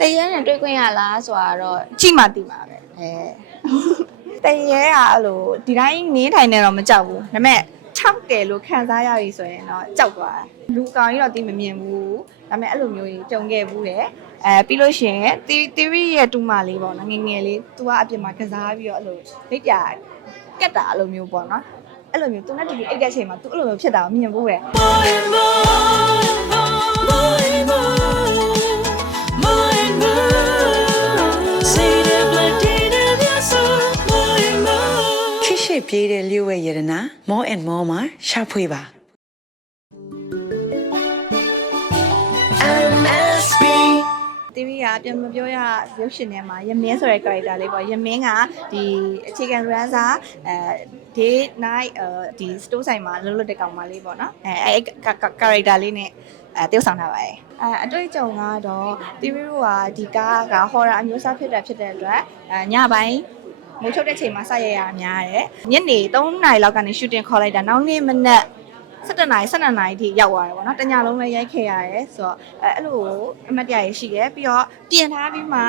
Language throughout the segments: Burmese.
တရဲနဲ့တွေ့ခွင့်ရလားဆိုတာတော့ကြည့်မှသိမှာပဲအဲတရဲကအဲ့လိုဒီတိုင်းနင်းထိုင်နေတော့မကြောက်ဘူးဒါပေမဲ့6တယ်လို့ခံစားရပြီဆိုရင်တော့ကြောက်သွားတယ်လူကောင်ကြီးတော့တိမမြင်ဘူးဒါပေမဲ့အဲ့လိုမျိုးကြီးကြုံခဲ့ဘူးတယ်အဲပြီးလို့ရှိရင်တီတီရီရဲ့တူမလေးပေါ့နော်ငယ်ငယ်လေးသူကအပြင်မှာကစားပြီးတော့အဲ့လိုလက်ပြကက်တာအဲ့လိုမျိုးပေါ့နော်အဲ့လိုမျိုးသူနဲ့တူတူအိတ်တဲ့အချိန်မှာသူအဲ့လိုမျိုးဖြစ်တာကိုမြင်ဘူးပဲ ပြေးတဲ့လျှို့ဝဲရတနာ more and more မှာရှာဖွေပါ MSB. TV ကပြန်မပြောရရုပ်ရှင်ထဲမှာရမင်းဆိုတဲ့ character လေးပေါ့ရမင်းကဒီအခြေခံ ranser အဲ day night အဲဒီ store ဆိုင်မှာလှုပ်လှုပ်တဲ့ကောင်မလေးပေါ့နော်အဲအဲ character လေးနဲ့အဲတယောက်ဆောင်ထားပါတယ်အဲအတွေ့အကြုံကတော့ TV တို့ကဒီကားက horror အမျိုးအစားဖြစ်တာဖြစ်တဲ့အတွက်အဲညပိုင်း မိုးချုပ်တဲ့ချိန်မှာစရရများတယ်ညနေ3နာရီလောက်ကနေ shooting ခေါ်လိုက်တာနောက်နေ့မနက်7နာရီ12နာရီထိရောက်သွားတယ်ပေါ့နော်တညလုံးလည်းရိုက်ခဲ့ရတယ်ဆိုတော့အဲအဲ့လိုအမတ်တရားရရှိတယ်ပြီးတော့ပြင်ထားပြီးမှ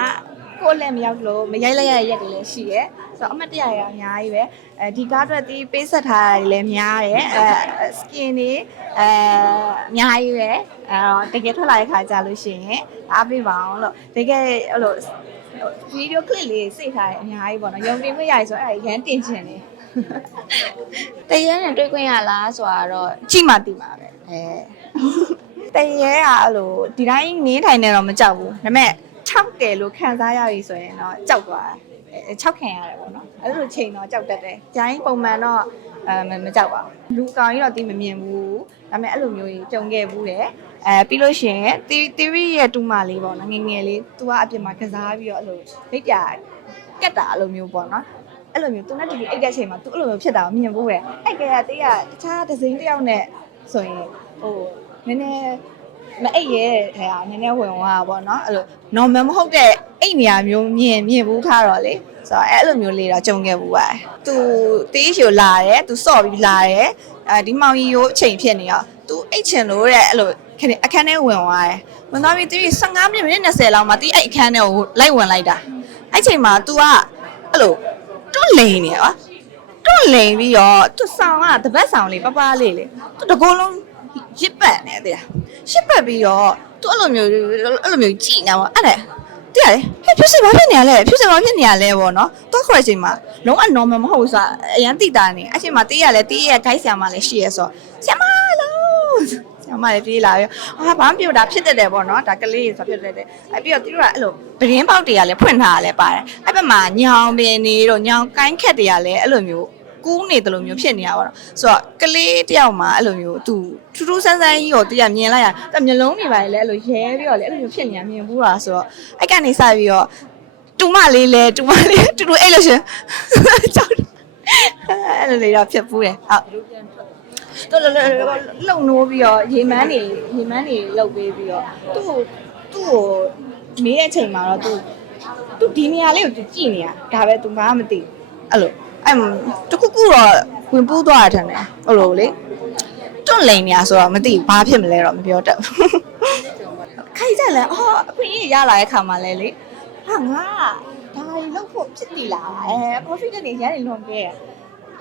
ကိုယ်လည်းမရောက်လို့မရိုက်လိုက်ရတဲ့ရက်တွေလည်းရှိတယ်ဆိုတော့အမတ်တရားရအများကြီးပဲအဲဒီကားအတွက်ဒီပေးဆက်ထားတာတွေလည်းများတယ်အဲ skin တွေအဲအများကြီးပဲအဲတော့တကယ်ထွက်လာတဲ့ခါကြလို့ရှိရင်အားပေးပါအောင်လို့တကယ်အဲ့လို ဗီဒီယိုကလစ်လေးစိတ်ထားတယ်အများကြီးပေါ့နော်ရုံတင်ခွင့်ရည်ဆိုတော့အဲ့ဒါရမ်းတင်ချင်တယ်တရဲနဲ့တွေ့ခွင့်ရလားဆိုတာတော့ကြည့်မှသိမှာပဲအဲတရဲကအဲ့လိုဒီတိုင်းနင်းထိုင်နေတော့မကြောက်ဘူးဒါပေမဲ့6တယ်လို့ခံစားရပြီဆိုရင်တော့ကြောက်သွားတယ်အဲ6ခံရတယ်ပေါ့နော်အဲ့လိုချိန်တော့ကြောက်တတ်တယ်ဂျိုင်းပုံမှန်တော့အဲမမကြောက်ပါဘူးလူကောင်ကြီးတော့တိမမြင်ဘူးဒါပေမဲ့အဲ့လိုမျိုးကြီးကြုံခဲ့ဘူးတယ် အဲပြီးလို့ရှိရင်တီတီရီရဲ့တူမလေးပေါ့နော်ငယ်ငယ်လေးသူကအပြင်မှာကစားပြီးတော့အဲ့လိုလက်ပြကက်တာအဲ့လိုမျိုးပေါ့နော်အဲ့လိုမျိုးသူနဲ့တူတူအိတ်တဲ့အချိန်မှာသူအဲ့လိုမျိုးဖြစ်တာကိုမြင်ဘူးပဲအဲ့ကလေးကတေးကတခြားဒဇိန်တစ်ယောက်နဲ့ဆိုရင်ဟိုနည်းနည်းမအိတ်ရဲတဲ့ဟာနည်းနည်းဝင်သွားတာပေါ့နော်အဲ့လို normal မဟုတ်တဲ့အိတ်နေရာမျိုးမြင်မြင်ဘူးထားတော့လေဆိုတော့အဲ့လိုမျိုးလေးတော့ကြုံခဲ့ဘူးပါသူတေးရှိကိုလာတယ်သူစော့ပြီးလာတယ်အဲဒီမောင်ကြီးရိုးအချိန်ဖြစ်နေရောသူအိတ်ချင်လို့တဲ့အဲ့လို ခဏအခန်းထဲဝင်သွားတယ်ဝင်သွားပြီးတီး15မိနစ်မိနစ်20လောက်မှတီးအဲ့အခန်းထဲကိုလိုက်ဝင်လိုက်တာအဲ့ချိန်မှာ तू ကအဲ့လိုတွန့်လိန်နေရောတွန့်လိန်ပြီးတော့သူဆောင်ကတပတ်ဆောင်လေးပပလေးလေသူတကောလုံးရစ်ပတ်နေတယ်ရစ်ပတ်ပြီးတော့သူအဲ့လိုမျိုးအဲ့လိုမျိုးကြည်နေပါအဲ့ဒါတည်ရတယ်ဟဲ့ဖြစ်စဘာဖြစ်နေရလဲဖြစ်စဘာဖြစ်နေရလဲပေါ့နော်တော့ခေါ်တဲ့အချိန်မှာလုံးဝ normal မဟုတ်ဘူးဆိုတာအရန်တိတာနေအချိန်မှာတေးရလဲတေးရဲ့ guide ဆရာမလည်းရှိရဲဆိုဆရာမလို့ ဆရာမလည်းပြေးလာရောဟာဘာမှပြုတ်တာဖြစ်တတ်တယ်ပေါ့နော်ဒါကလေးဆိုဖြစ်တတ်တယ်အဲပြီးတော့သူတို့ကအဲ့လိုပရင်းပေါက်တွေကလည်းဖွင့်ထားရလဲပါတယ်အဲ့ဘက်မှာညောင်ပင်နေတော့ညောင်ကိုင်းခက်တွေကလည်းအဲ့လိုမျိုးကူးနေတယ်လို့မျိုးဖြစ်နေရပါတော့ဆိုတော့ကလေးတယောက်မှာအဲ့လိုမျိုးသူထူးထူးဆန်းဆန်းကြီးကိုတရားမြင်လိုက်ရតែမျိုးလုံးတွေပါလေအဲ့လိုရဲပြီးတော့လေအဲ့လိုမျိုးဖြစ်နေရမြင်ဘူးလားဆိုတော့အဲ့ကနေစပြီးတော့တူမလေးလဲတူမလေးတူတူအဲ့လိုရှင်ကြောက်တယ် အဲ့လိုလေးတော့ဖြစ်ဘူးတယ်ဟုတ်တော့လုံနိုးပြီးတော့ရေမန်းနေရေမန်းနေလှုပ်ပေးပြီးတော့သူ့ကိုသူ့ကိုမေးတဲ့အချိန်မှာတော့သူသူဒီနေရာလေးကိုသူကြည့်နေတာဒါပဲသူမှမသိအဲ့လိုအဲ့တခုခုတော့ဝင်ပူးသွားတာထင်တယ်အဲ့လိုလေတွန့်လိန်နေရဆိုတော့မသိဘူးဘာဖြစ်မလဲတော့မပြောတတ်ဘူးခိုင်ကြလဲအော်အခွင့်အရေးရလာတဲ့ခါမှာလဲလေဟာငါဒါ ရီလောက်ဖို့ဖြစ်တည်လာအဲ profit တဲ့နေရရင်လွန်ခဲ့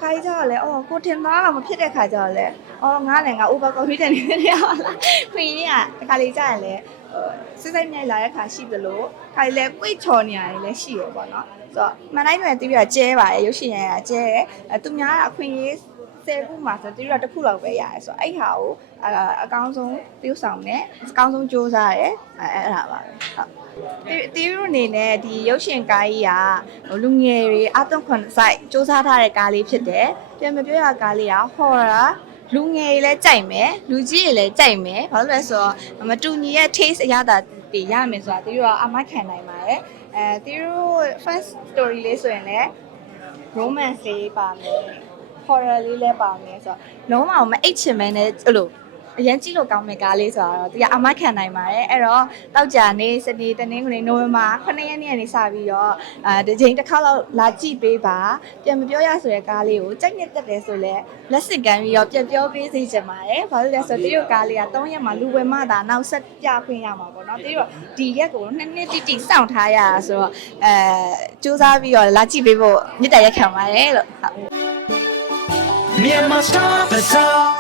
ခိုင်ကြလဲအော်ကိုထင်သားတာမဖြစ်တဲ့ခါကြလဲအော်ငါလည်းငါ over coffee တဲ့နေရပါလားခွင့်ရတခါလေးကြရင်လဲဟိုစစ်စိတ်မြိုက်လာတဲ့ခါရှိသလိုခါလေးလဲပွေ့ချော်နေရတယ်လဲရှိရပေါ့နော်ဆိုတော့မန်တိုင်းတွေတီးပြီးတော့ကျဲပါတယ်ရုပ်ရှင်ရတာကျဲတယ်အဲသူများကအခွင့်အရေး ဆယ်ခုမှာဆိုတီးတော့တစ်ခုလောက်ပဲရတယ်ဆိုတော့အဲ့ဟာကိုအအကောင်းဆုံးပြုဆောင်တယ်အကောင်းဆုံးစူးစမ်းတယ်အဲအဲ့ဒါပါပဲဟုတ်တီးရုအနေနဲ့ဒီရုပ်ရှင်ကားကြီးကဟိုလူငယ်တွေအသွင်ခွန်ဆိုင်စူးစမ်းထားတဲ့ကားလေးဖြစ်တယ်ပြန်မပြောရကားလေးက horror လူငယ်တွေလည်းကြိုက်မယ်လူကြီးတွေလည်းကြိုက်မယ်ဘာလို့လဲဆိုတော့မတူညီရဲ့ taste အရသာတွေရမယ်ဆိုတာတီးတို့ကအမခံနိုင်ပါတယ်အဲတီးတို့ first story လေးဆိုရင်လည်း romance လေးပါမယ် horror လေးလည်းပါမယ်ဆိုတော့လုံးဝမအိတ်ချင်မဲနဲ့အဲ့လိုအရင်ကြည့်လို့ကောင်းတဲ့ကားလေးဆိုတော့သူကအမခံနိုင်ပါတယ်အဲ့တော့တောက်ကြနေစနေတနင်္ဂနွေနိုဝင်ဘာ9ရက်နေ့ကနေစပြီးတော့အာဒီချိန်တစ်ခါတော့လာကြည့်ပေးပါပြန်မပြောရဆိုတဲ့ကားလေးကိုကြိုက်နေတတ်တယ်ဆိုလဲလက်စစ်ကန်ပြီးတော့ပြန်ပြောပေးစေချင်ပါတယ်ဘာလို့လဲဆိုတော့တရုတ်ကားလေးက3ရက်မှလူဝယ်မှသာနောက်ဆက်ပြခွင့်ရမှာပေါ့နော်တရုတ်ဒီရက်ကိုနှစ်နှစ်တိတိစောင့်ထားရတာဆိုတော့အဲစူးစမ်းပြီးတော့လာကြည့်ပေးဖို့မြစ်တရက်ခံပါတယ်လို့ဟုတ် Me and my star song.